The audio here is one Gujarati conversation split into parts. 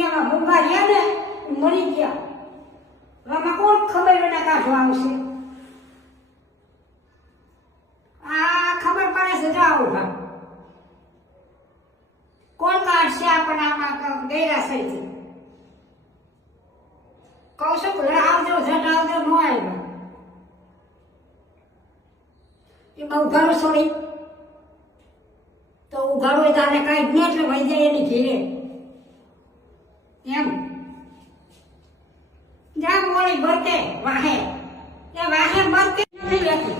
દુનિયામાં ભૂખા રહ્યા ને મરી ગયા. આમાં કોણ ખબર એને કાઢવા આવશે? આ ખબર પડે છે જાઓ ઊભા. કોણ કાઢશે આપણને આમાં ગેરા સહીથી કહું છું કે આવજો, જટ આવજો, નો આવ્યો. એ બહુ ઘર છોડી. તો ઉઘાડો તારે કાંઈ જ નહીં એટલે વહી જાય એની ઘેરે એમ જા મોડી બરતે વાહે. એ વાહે બરતે નથી લેતી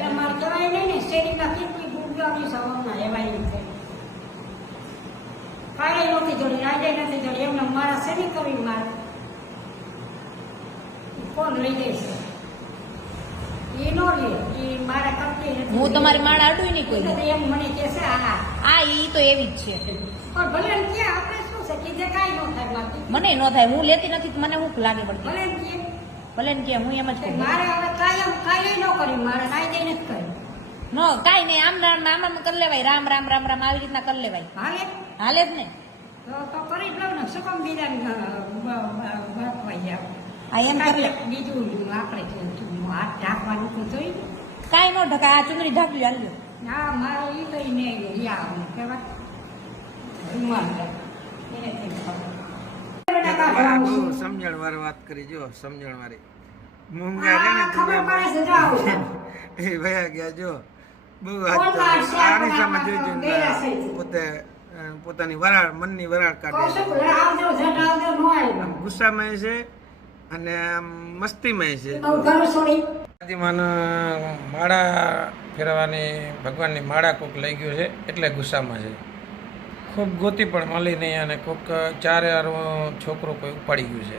એને મારે કહેવાય નહીં ને શેરીના કેટલી ગુગલાની સવારના એવાય એમ કાલે નથી જોડી આજે નથી જોડી. એમને મારા શેરી કરવી મારે. કોણ લઈ જશે એ નો લે એ મારા કરતી નથી હું તમારી માળ આડું નહીં કોઈ. એમ મને કહેશે આ આ ઈ તો એવી જ છે. પણ ભલે આપણે શું છે કે જે કાંઈ ન થાય મારથી મને ન થાય હું લેતી નથી મને હું લાગે પડતી ભલે ને કે. હું એમ જ કહું. મારે હવે કાયમ કાંઈ ન કર્યું મારે નાઈ દઈને જ કર્યું ન કાંઈ નહીં આમ રામ આમ આમ કરી લેવાય. રામ રામ રામ રામ આવી રીતના કરી લેવાય. હાલે? હાલે જ ને. તો કરી જ લઉં ને. શું કામ બીજાને બળકવાઈ જાવ આ એમ બીજું આપણે હાથ ઢાંકવાનું તો જોઈ કાંઈ ન ઢકાય આ ચુંદડી ઢાંકી હાલ્યો ના મારે ઈ કઈ ને યા કેવા રૂમાલ લે. એને કંઈ ખબર. બહુ વાળી વાત કરી જો સમજણ વાળી મૂંગા રે ને છે એ ભયા ગયા જો. બહુ આની સામે આમાં જોઈ જોઈને ગેરા સહીથી? પોતે પોતાની વરાળ મનની વરાળ કાઢે ગુસ્સામાં છે અને મસ્તીમાં છે. માળા ફેરવાની ભગવાનની માળા કોક લઈ ગયું છે એટલે ગુસ્સામાં છે. ખૂબ ગોતી પણ મળી નહીં અને કોક ચારે છોકરો કોઈ ઉપાડી ગયું છે.